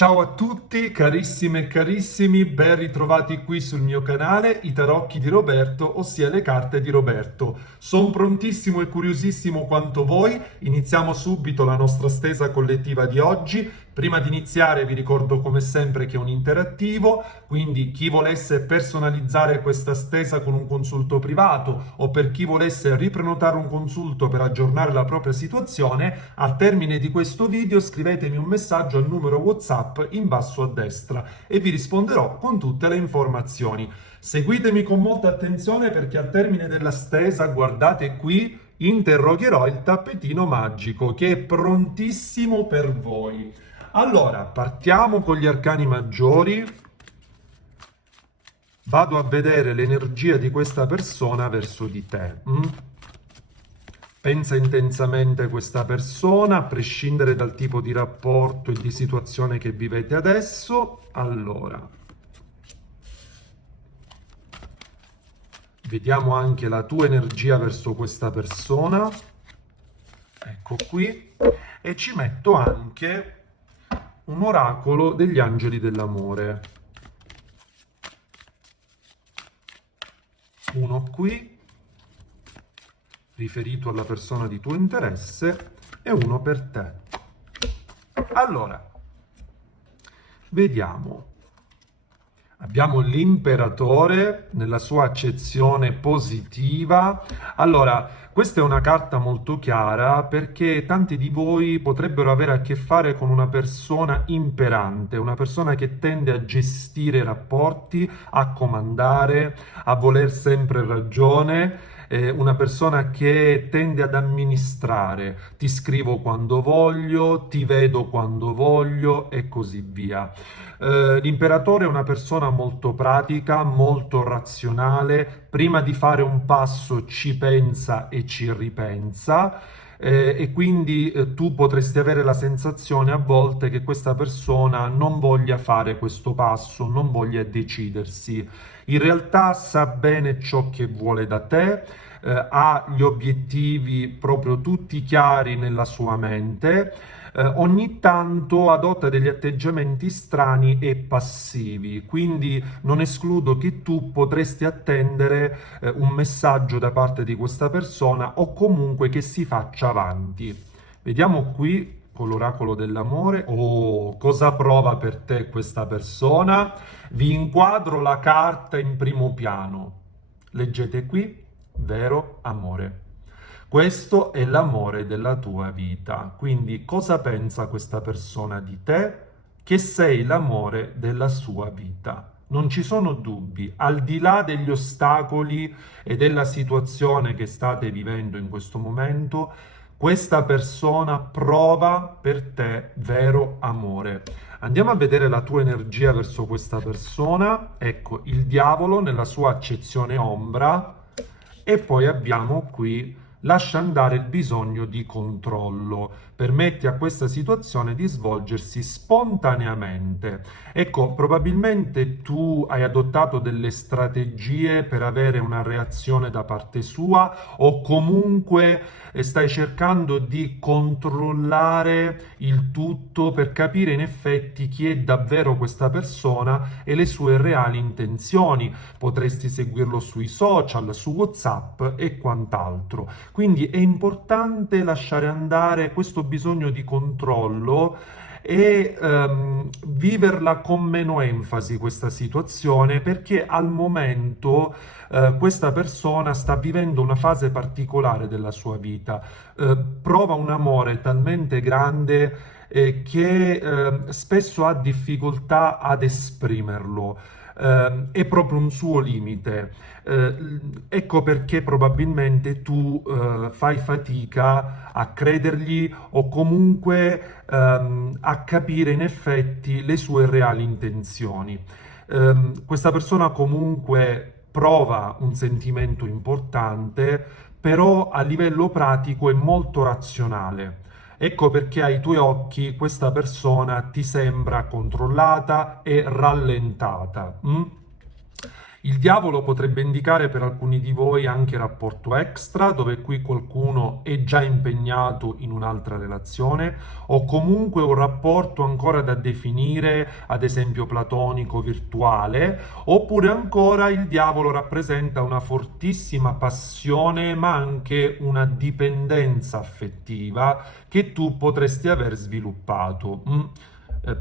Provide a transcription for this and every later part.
Ciao a tutti, carissime e carissimi, ben ritrovati qui sul mio canale, I Tarocchi di Roberto, ossia le carte di Roberto. Sono prontissimo e curiosissimo quanto voi, iniziamo subito la nostra stesa collettiva di oggi. Prima di iniziare vi ricordo come sempre che è un interattivo, quindi chi volesse personalizzare questa stesa con un consulto privato o per chi volesse riprenotare un consulto per aggiornare la propria situazione, al termine di questo video scrivetemi un messaggio al numero WhatsApp in basso a destra e vi risponderò con tutte le informazioni. Seguitemi con molta attenzione perché al termine della stesa, guardate qui, interrogherò il tappetino magico che è prontissimo per voi. Allora, partiamo con gli arcani maggiori. Vado a vedere l'energia di questa persona verso di te. Pensa intensamente questa persona, a prescindere dal tipo di rapporto e di situazione che vivete adesso. Allora, vediamo anche la tua energia verso questa persona. Ecco qui. E ci metto anche un oracolo degli angeli dell'amore. Uno qui, riferito alla persona di tuo interesse, e uno per te. Allora, vediamo. Abbiamo l'imperatore nella sua accezione positiva. Allora, questa è una carta molto chiara perché tanti di voi potrebbero avere a che fare con una persona imperante, una persona che tende a gestire i rapporti, a comandare, a voler sempre ragione, una persona che tende ad amministrare, ti scrivo quando voglio, ti vedo quando voglio e così via. L'imperatore è una persona molto pratica, molto razionale, prima di fare un passo ci pensa e ci ripensa. E quindi tu potresti avere la sensazione a volte che questa persona non voglia fare questo passo, non voglia decidersi. In realtà sa bene ciò che vuole da te, ha gli obiettivi proprio tutti chiari nella sua mente. Ogni tanto adotta degli atteggiamenti strani e passivi, quindi non escludo che tu potresti attendere un messaggio da parte di questa persona o comunque che si faccia avanti. Vediamo qui con l'oracolo dell'amore. Oh, cosa prova per te questa persona? Vi inquadro la carta in primo piano. Leggete qui, vero amore. Questo è l'amore della tua vita. Quindi cosa pensa questa persona di te? Che sei l'amore della sua vita. Non ci sono dubbi, al di là degli ostacoli e della situazione che state vivendo in questo momento, questa persona prova per te vero amore. Andiamo a vedere la tua energia verso questa persona. Ecco, il diavolo nella sua accezione ombra. E poi abbiamo qui lascia andare il bisogno di controllo, permette a questa situazione di svolgersi spontaneamente. Ecco, probabilmente tu hai adottato delle strategie per avere una reazione da parte sua o comunque stai cercando di controllare il tutto per capire in effetti chi è davvero questa persona e le sue reali intenzioni. Potresti seguirlo sui social, su WhatsApp e quant'altro. Quindi è importante lasciare andare questo bisogno di controllo e viverla con meno enfasi questa situazione, perché al momento questa persona sta vivendo una fase particolare della sua vita, prova un amore talmente grande che spesso ha difficoltà ad esprimerlo. È proprio un suo limite. Ecco perché probabilmente tu fai fatica a credergli o comunque a capire in effetti le sue reali intenzioni. Questa persona comunque prova un sentimento importante, però a livello pratico è molto razionale. Ecco perché ai tuoi occhi questa persona ti sembra controllata e rallentata. Il diavolo potrebbe indicare per alcuni di voi anche rapporto extra, dove qui qualcuno è già impegnato in un'altra relazione, o comunque un rapporto ancora da definire, ad esempio platonico, virtuale, oppure ancora il diavolo rappresenta una fortissima passione, ma anche una dipendenza affettiva che tu potresti aver sviluppato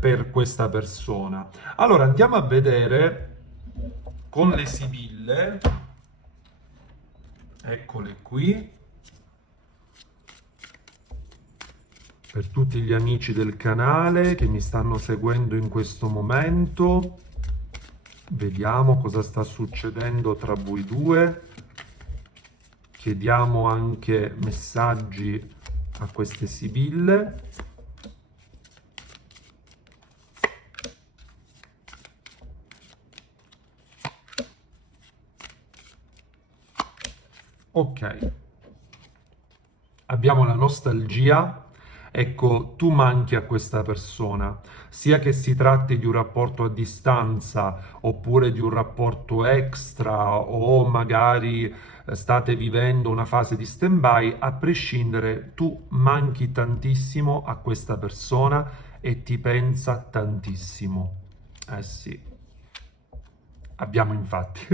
per questa persona. Allora andiamo a vedere con le sibille, eccole qui, per tutti gli amici del canale che mi stanno seguendo in questo momento. Vediamo cosa sta succedendo tra voi due. Chiediamo anche messaggi a queste sibille. Ok, abbiamo la nostalgia. Ecco, tu manchi a questa persona, sia che si tratti di un rapporto a distanza oppure di un rapporto extra o magari state vivendo una fase di stand-by, a prescindere tu manchi tantissimo a questa persona e ti pensa tantissimo. Eh sì. Abbiamo infatti,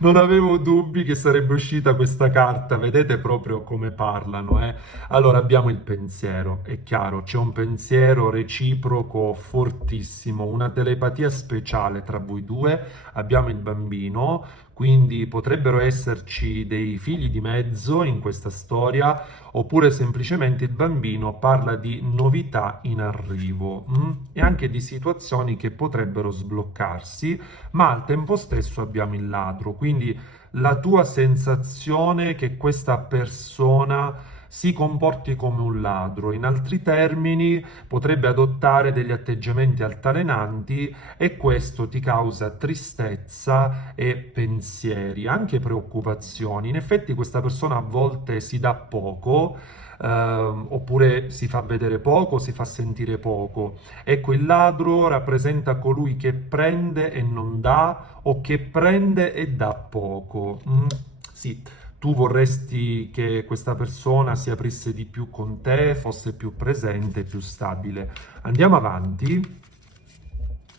non avevo dubbi che sarebbe uscita questa carta, vedete proprio come parlano, eh? Allora abbiamo il pensiero, è chiaro, c'è un pensiero reciproco fortissimo, una telepatia speciale tra voi due, abbiamo il bambino, quindi potrebbero esserci dei figli di mezzo in questa storia, oppure semplicemente il bambino parla di novità in arrivo, e anche di situazioni che potrebbero sbloccarsi, ma al tempo stesso abbiamo il ladro, quindi la tua sensazione che questa persona si comporti come un ladro, in altri termini potrebbe adottare degli atteggiamenti altalenanti e questo ti causa tristezza e pensieri, anche preoccupazioni. In effetti questa persona a volte si dà poco, oppure si fa vedere poco, si fa sentire poco. Ecco, il ladro rappresenta colui che prende e non dà, o che prende e dà poco. Sì, tu vorresti che questa persona si aprisse di più con te, fosse più presente, più stabile. Andiamo avanti,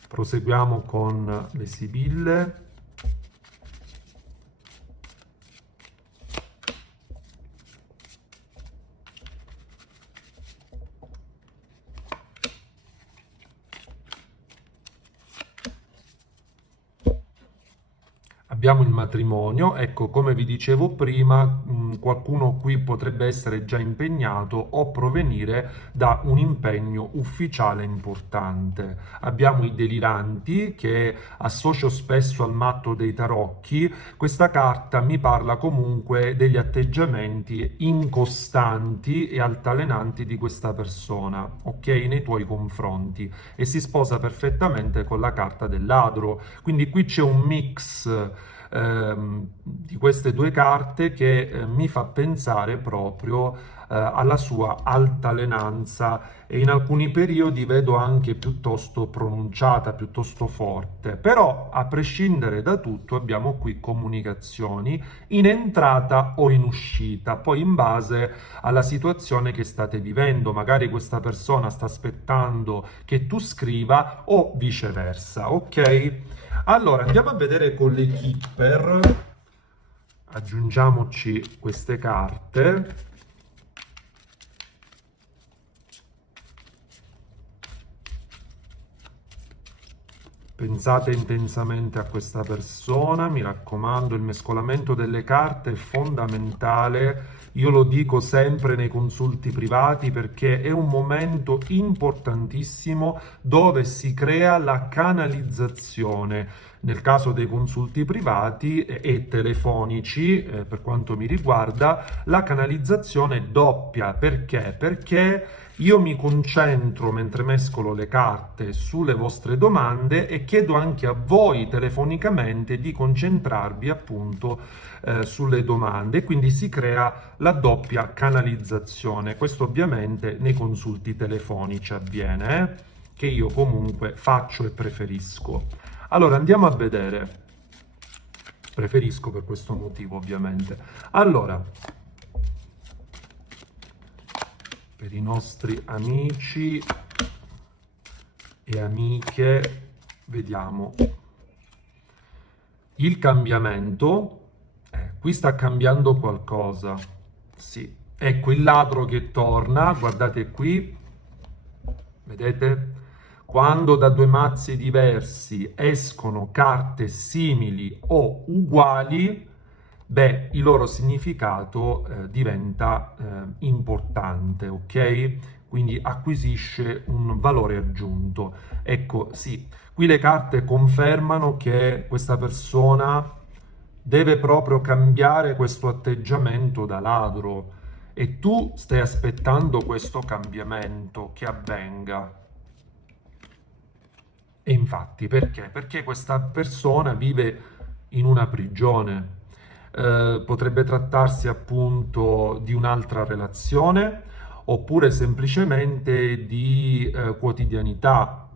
proseguiamo con le sibille. Abbiamo il matrimonio, ecco, come vi dicevo prima, qualcuno qui potrebbe essere già impegnato o provenire da un impegno ufficiale importante. Abbiamo i deliranti, che associo spesso al matto dei tarocchi. Questa carta mi parla comunque degli atteggiamenti incostanti e altalenanti di questa persona, ok, nei tuoi confronti, e si sposa perfettamente con la carta del ladro. Quindi qui c'è un mix di queste due carte che mi fa pensare proprio alla sua altalenanza, e in alcuni periodi vedo anche piuttosto pronunciata, piuttosto forte. Però a prescindere da tutto abbiamo qui comunicazioni in entrata o in uscita, poi in base alla situazione che state vivendo, magari questa persona sta aspettando che tu scriva o viceversa, ok? Allora, andiamo a vedere con le Kipper, aggiungiamoci queste carte. Pensate intensamente a questa persona, mi raccomando, il mescolamento delle carte è fondamentale, io lo dico sempre nei consulti privati perché è un momento importantissimo dove si crea la canalizzazione. Nel caso dei consulti privati e telefonici, per quanto mi riguarda, la canalizzazione è doppia. Perché? Perché io mi concentro mentre mescolo le carte sulle vostre domande e chiedo anche a voi telefonicamente di concentrarvi appunto sulle domande, quindi si crea la doppia canalizzazione. Questo ovviamente nei consulti telefonici avviene, che io comunque faccio e preferisco. Allora andiamo a vedere. Preferisco per questo motivo, ovviamente. Allora, per i nostri amici e amiche, vediamo il cambiamento. Qui sta cambiando qualcosa. Sì, ecco il ladro che torna, guardate qui, vedete? Quando da due mazzi diversi escono carte simili o uguali, beh, il loro significato diventa importante, ok? Quindi acquisisce un valore aggiunto. Ecco, sì, qui le carte confermano che questa persona deve proprio cambiare questo atteggiamento da ladro e tu stai aspettando questo cambiamento che avvenga. E infatti, perché? Perché questa persona vive in una prigione. Potrebbe trattarsi appunto di un'altra relazione oppure semplicemente di quotidianità.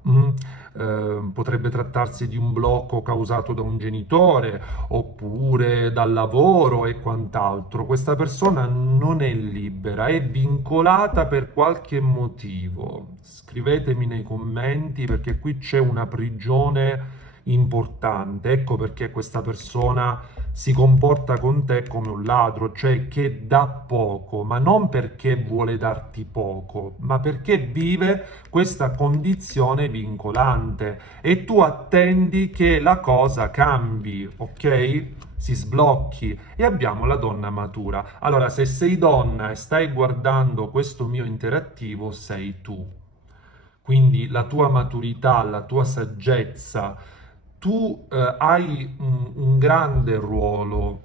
Potrebbe trattarsi di un blocco causato da un genitore oppure dal lavoro e quant'altro. Questa persona non è libera, è vincolata per qualche motivo. Scrivetemi nei commenti perché qui c'è una prigione importante. Ecco perché questa persona si comporta con te come un ladro, cioè che dà poco, ma non perché vuole darti poco, ma perché vive questa condizione vincolante e tu attendi che la cosa cambi, ok? Si sblocchi e abbiamo la donna matura. Allora, se sei donna e stai guardando questo mio interattivo, sei tu. Quindi la tua maturità, la tua saggezza, tu hai un grande ruolo,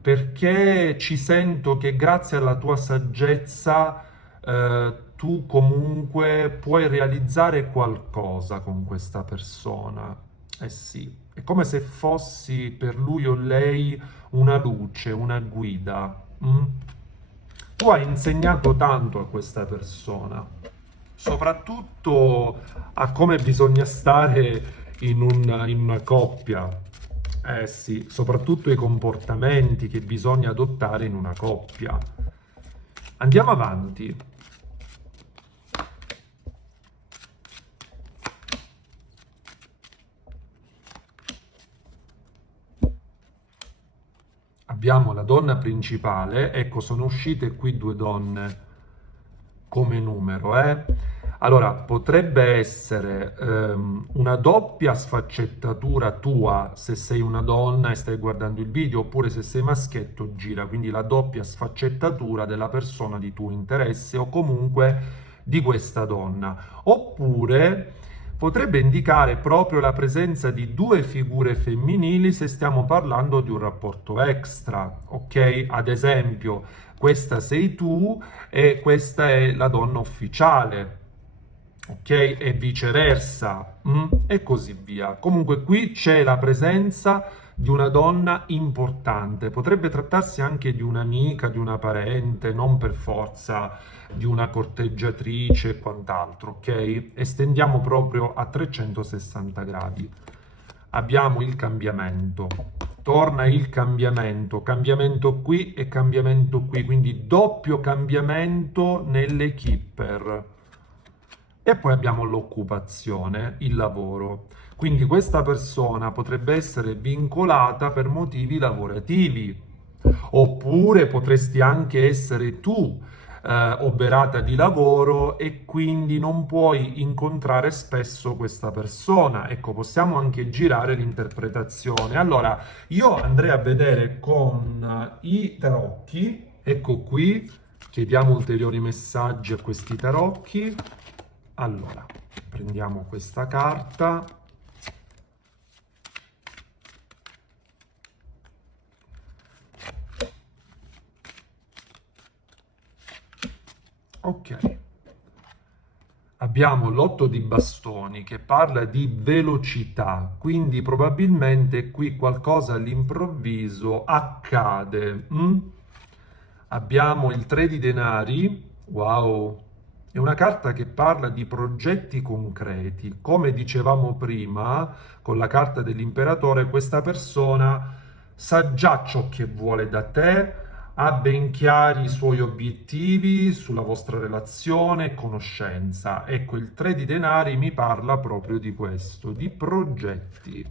perché ci sento che grazie alla tua saggezza tu comunque puoi realizzare qualcosa con questa persona. Eh sì, è come se fossi per lui o lei una luce, una guida. Tu hai insegnato tanto a questa persona, soprattutto a come bisogna stare in una coppia. Eh sì, soprattutto i comportamenti che bisogna adottare in una coppia. Andiamo avanti. Abbiamo la donna principale, ecco, sono uscite qui due donne come numero, Allora, potrebbe essere una doppia sfaccettatura tua se sei una donna e stai guardando il video, oppure se sei maschietto gira, quindi la doppia sfaccettatura della persona di tuo interesse o comunque di questa donna. Oppure potrebbe indicare proprio la presenza di due figure femminili se stiamo parlando di un rapporto extra, ok? Ad esempio, questa sei tu e questa è la donna ufficiale, ok? E viceversa, e così via. Comunque qui c'è la presenza di una donna importante, potrebbe trattarsi anche di un'amica, di una parente, non per forza di una corteggiatrice e quant'altro, ok? Estendiamo proprio a 360 gradi. Abbiamo il cambiamento, torna il cambiamento, cambiamento qui e cambiamento qui, quindi doppio cambiamento nelle keeper. E poi abbiamo l'occupazione, il lavoro. Quindi questa persona potrebbe essere vincolata per motivi lavorativi, oppure potresti anche essere tu oberata di lavoro e quindi non puoi incontrare spesso questa persona. Ecco, possiamo anche girare l'interpretazione. Allora, io andrei a vedere con i tarocchi, ecco qui, chiediamo ulteriori messaggi a questi tarocchi. Allora, prendiamo questa carta. Ok. Abbiamo l'otto di bastoni che parla di velocità, quindi probabilmente qui qualcosa all'improvviso accade. Abbiamo il tre di denari, wow, È una carta che parla di progetti concreti. Come dicevamo prima, con la carta dell'imperatore, questa persona sa già ciò che vuole da te, ha ben chiari i suoi obiettivi sulla vostra relazione e conoscenza. Ecco, il 3 di denari mi parla proprio di questo, di progetti.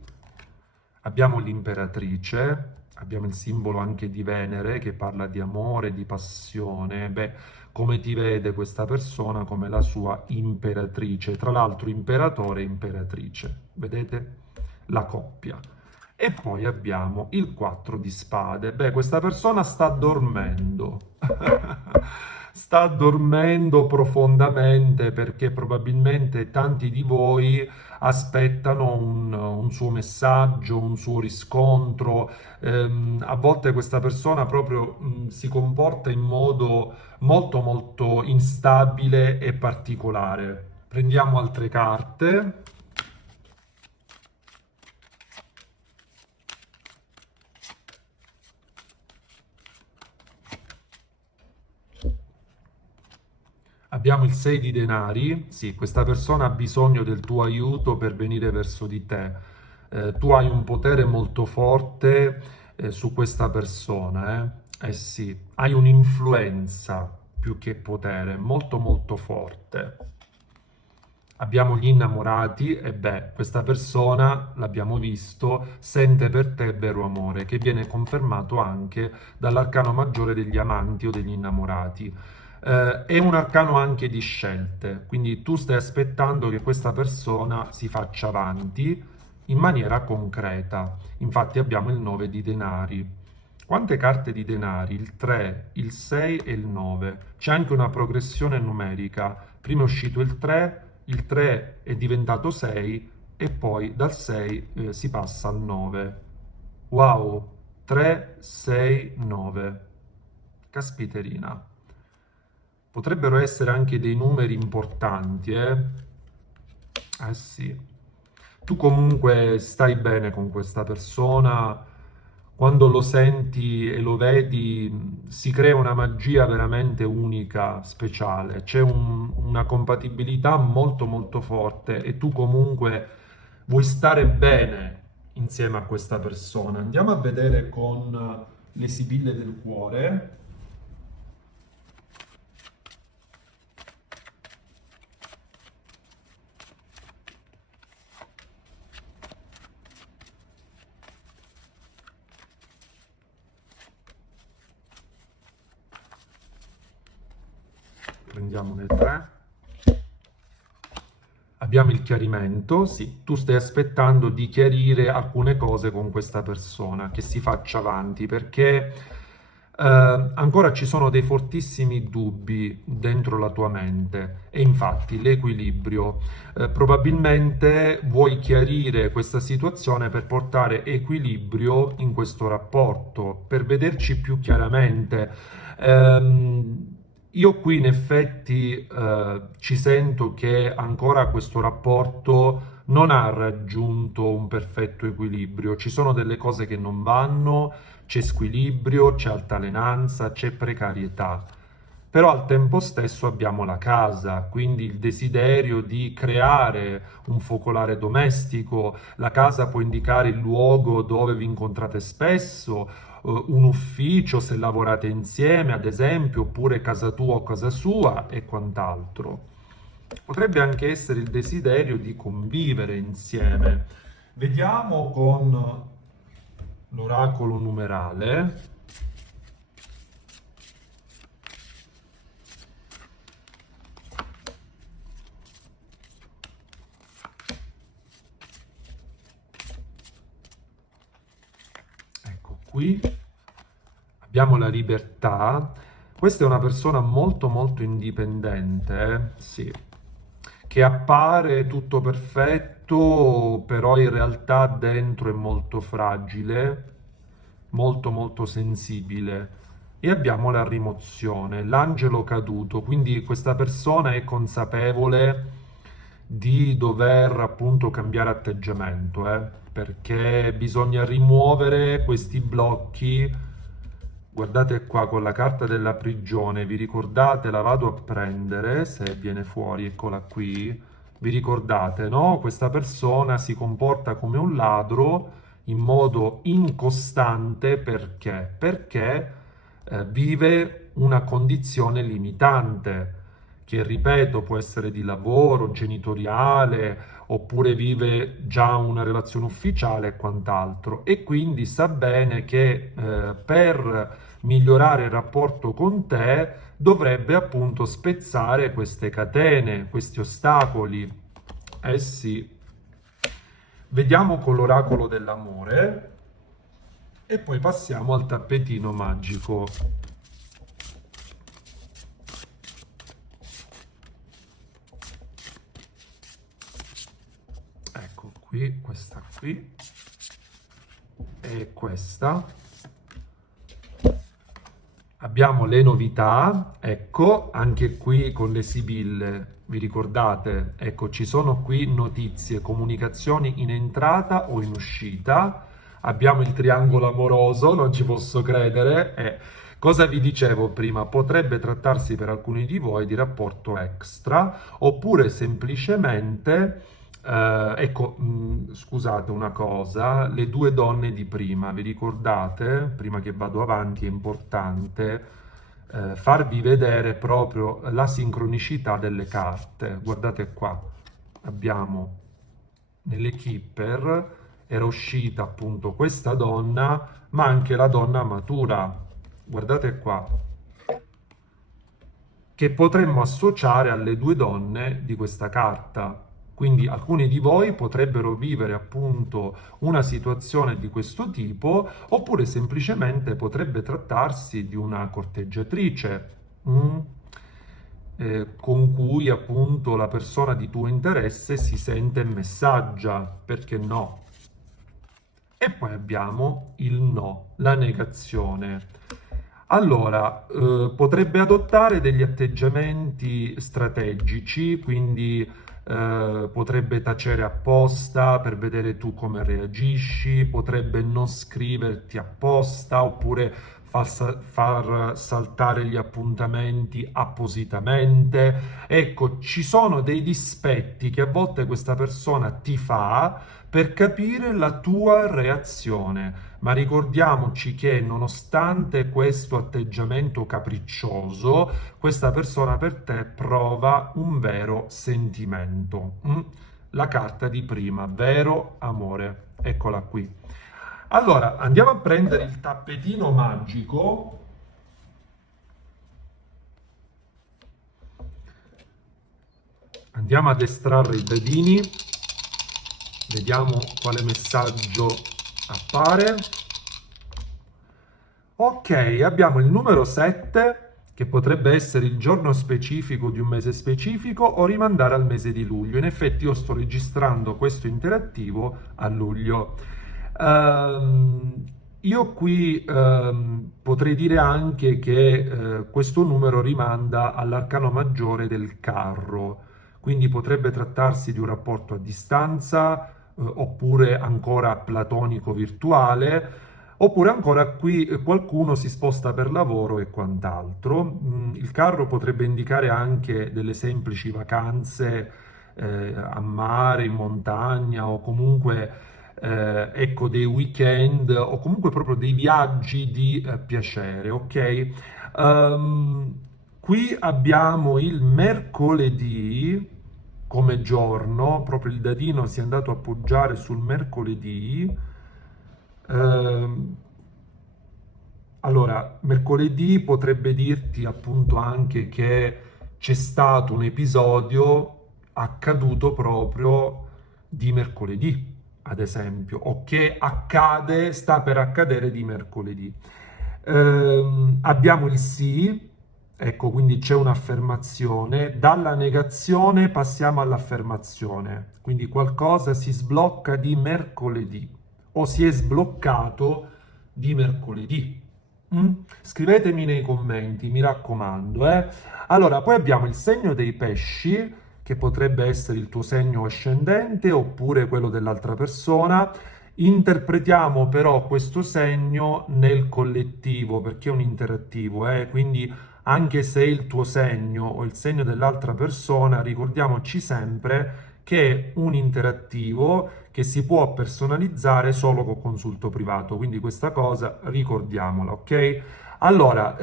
Abbiamo l'imperatrice, abbiamo il simbolo anche di Venere che parla di amore, di passione. Beh, come ti vede questa persona come la sua imperatrice, tra l'altro imperatore e imperatrice, vedete? La coppia. E poi abbiamo il 4 di spade. Beh, questa persona sta dormendo. Sta dormendo profondamente perché probabilmente tanti di voi aspettano un suo messaggio, un suo riscontro. A volte questa persona proprio si comporta in modo molto molto instabile e particolare. Prendiamo altre carte. Abbiamo il 6 di denari, sì, questa persona ha bisogno del tuo aiuto per venire verso di te. Tu hai un potere molto forte su questa persona, eh? Eh sì, hai un'influenza più che potere, molto molto forte. Abbiamo gli innamorati e beh, questa persona, l'abbiamo visto, sente per te vero amore, che viene confermato anche dall'arcano maggiore degli amanti o degli innamorati. È un arcano anche di scelte, quindi tu stai aspettando che questa persona si faccia avanti in maniera concreta. Infatti abbiamo il 9 di denari. Quante carte di denari? Il 3, il 6 e il 9. C'è anche una progressione numerica. Prima è uscito il 3 è diventato 6 e poi dal 6 si passa al 9. Wow, 3, 6, 9. Caspiterina. Potrebbero essere anche dei numeri importanti, eh? Eh sì. Tu comunque stai bene con questa persona, quando lo senti e lo vedi si crea una magia veramente unica, speciale, c'è una compatibilità molto molto forte e tu comunque vuoi stare bene insieme a questa persona. Andiamo a vedere con le sibille del cuore. Prendiamone 3. Abbiamo il chiarimento, sì, tu stai aspettando di chiarire alcune cose con questa persona, che si faccia avanti, perché ancora ci sono dei fortissimi dubbi dentro la tua mente e infatti l'equilibrio. Probabilmente vuoi chiarire questa situazione per portare equilibrio in questo rapporto, per vederci più chiaramente. Io qui in effetti ci sento che ancora questo rapporto non ha raggiunto un perfetto equilibrio, ci sono delle cose che non vanno, c'è squilibrio, c'è altalenanza, c'è precarietà. Però al tempo stesso abbiamo la casa, quindi il desiderio di creare un focolare domestico. La casa può indicare il luogo dove vi incontrate spesso, un ufficio se lavorate insieme, ad esempio, oppure casa tua o casa sua e quant'altro. Potrebbe anche essere il desiderio di convivere insieme. Vediamo con l'oracolo numerale. Ecco qui. Abbiamo la libertà. Questa è una persona molto molto indipendente, sì, che appare tutto perfetto, però in realtà dentro è molto fragile, molto molto sensibile. E abbiamo la rimozione, l'angelo caduto, quindi questa persona è consapevole di dover appunto cambiare atteggiamento, perché bisogna rimuovere questi blocchi Guardate qua con la carta della prigione, vi ricordate? La vado a prendere, se viene fuori, eccola qui. Vi ricordate, no? Questa persona si comporta come un ladro in modo incostante perché? Perché vive una condizione limitante, che ripeto può essere di lavoro, genitoriale, oppure vive già una relazione ufficiale e quant'altro. E quindi sa bene che per migliorare il rapporto con te dovrebbe appunto spezzare queste catene, questi ostacoli. Eh sì. Vediamo con l'oracolo dell'amore e poi passiamo al tappetino magico. Ecco qui, questa qui e questa. Abbiamo le novità, ecco, anche qui con le sibille, vi ricordate? Ecco, ci sono qui notizie, comunicazioni in entrata o in uscita. Abbiamo il triangolo amoroso, non ci posso credere. Cosa vi dicevo prima? Potrebbe trattarsi per alcuni di voi di rapporto extra, oppure semplicemente ecco, scusate una cosa, le due donne di prima, vi ricordate? Prima che vado avanti è importante farvi vedere proprio la sincronicità delle carte. Guardate qua, abbiamo nelle Keeper, era uscita appunto questa donna, ma anche la donna matura. Guardate qua, che potremmo associare alle due donne di questa carta. Quindi alcuni di voi potrebbero vivere appunto una situazione di questo tipo, oppure semplicemente potrebbe trattarsi di una corteggiatrice con cui appunto la persona di tuo interesse si sente e messaggia, perché no? E poi abbiamo il no, la negazione. Allora, potrebbe adottare degli atteggiamenti strategici, quindi potrebbe tacere apposta per vedere tu come reagisci, potrebbe non scriverti apposta, oppure far saltare gli appuntamenti appositamente. Ecco, ci sono dei dispetti che a volte questa persona ti fa per capire la tua reazione. Ma ricordiamoci che nonostante questo atteggiamento capriccioso, questa persona per te prova un vero sentimento. La carta di prima, vero amore. Eccola qui. Allora, andiamo a prendere il tappetino magico. Andiamo ad estrarre i dadini. Vediamo quale messaggio appare. Ok, abbiamo il numero 7, che potrebbe essere il giorno specifico di un mese specifico o rimandare al mese di luglio. In effetti io sto registrando questo interattivo a luglio. Io qui potrei dire anche che questo numero rimanda all'arcano maggiore del carro, quindi potrebbe trattarsi di un rapporto a distanza, oppure ancora platonico virtuale, oppure ancora qui qualcuno si sposta per lavoro e quant'altro. Il carro potrebbe indicare anche delle semplici vacanze a mare, in montagna o comunque ecco dei weekend o comunque proprio dei viaggi di piacere, ok? Qui abbiamo il mercoledì come giorno, proprio il dadino si è andato a appoggiare sul mercoledì. Allora, mercoledì potrebbe dirti appunto anche che c'è stato un episodio accaduto proprio di mercoledì, ad esempio, o che accade, sta per accadere di mercoledì. Abbiamo il sì, ecco, quindi c'è un'affermazione, dalla negazione passiamo all'affermazione, quindi qualcosa si sblocca di mercoledì o si è sbloccato di mercoledì. Scrivetemi nei commenti, mi raccomando. Allora, poi abbiamo il segno dei pesci, che potrebbe essere il tuo segno ascendente oppure quello dell'altra persona. Interpretiamo però questo segno nel collettivo, perché è un interattivo, quindi anche se è il tuo segno o il segno dell'altra persona, ricordiamoci sempre che è un interattivo che si può personalizzare solo con consulto privato, quindi questa cosa ricordiamola, ok? Allora,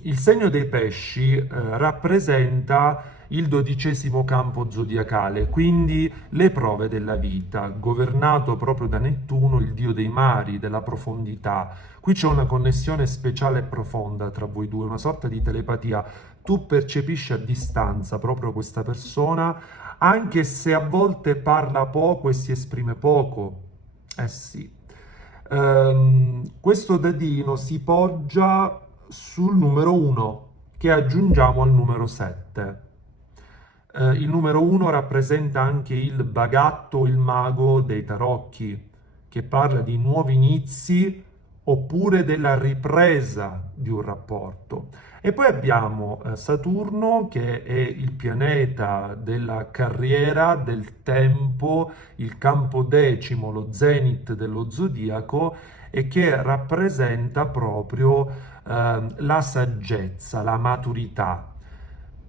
il segno dei pesci rappresenta il 12° campo zodiacale, quindi le prove della vita, governato proprio da Nettuno, il dio dei mari, della profondità. Qui c'è una connessione speciale e profonda tra voi due, una sorta di telepatia. Tu percepisci a distanza proprio questa persona, anche se a volte parla poco e si esprime poco. Eh sì. Questo dadino si poggia sul numero 1 che aggiungiamo al numero 7. Il numero 1 rappresenta anche il bagatto, il mago dei tarocchi, che parla di nuovi inizi oppure della ripresa di un rapporto. E poi abbiamo Saturno, che è il pianeta della carriera, del tempo, il campo decimo, lo zenith dello zodiaco, e che rappresenta proprio la saggezza, la maturità.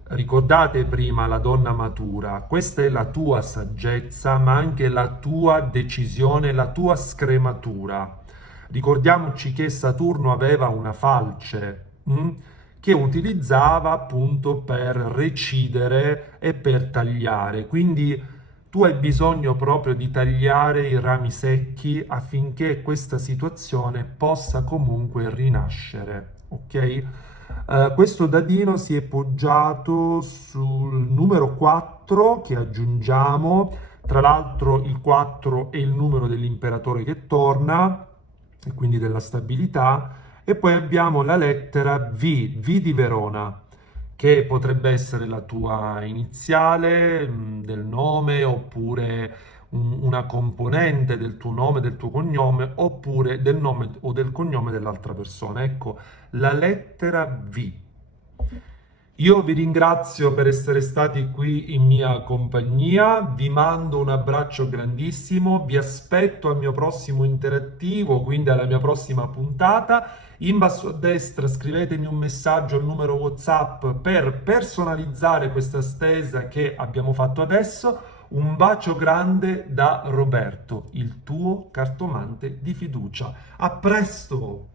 Ricordate prima la donna matura, questa è la tua saggezza, ma anche la tua decisione, la tua scrematura. Ricordiamoci che Saturno aveva una falce che utilizzava appunto per recidere e per tagliare. Quindi tu hai bisogno proprio di tagliare i rami secchi affinché questa situazione possa comunque rinascere, ok? Questo dadino si è poggiato sul numero 4 che aggiungiamo, tra l'altro il 4 è il numero dell'imperatore che torna e quindi della stabilità, e poi abbiamo la lettera V di Verona, che potrebbe essere la tua iniziale del nome, oppure una componente del tuo nome, del tuo cognome, oppure del nome o del cognome dell'altra persona. Ecco, la lettera V. Io vi ringrazio per essere stati qui in mia compagnia, vi mando un abbraccio grandissimo, vi aspetto al mio prossimo interattivo, quindi alla mia prossima puntata. In basso a destra scrivetemi un messaggio al numero WhatsApp per personalizzare questa stesa che abbiamo fatto adesso. Un bacio grande da Roberto, il tuo cartomante di fiducia. A presto!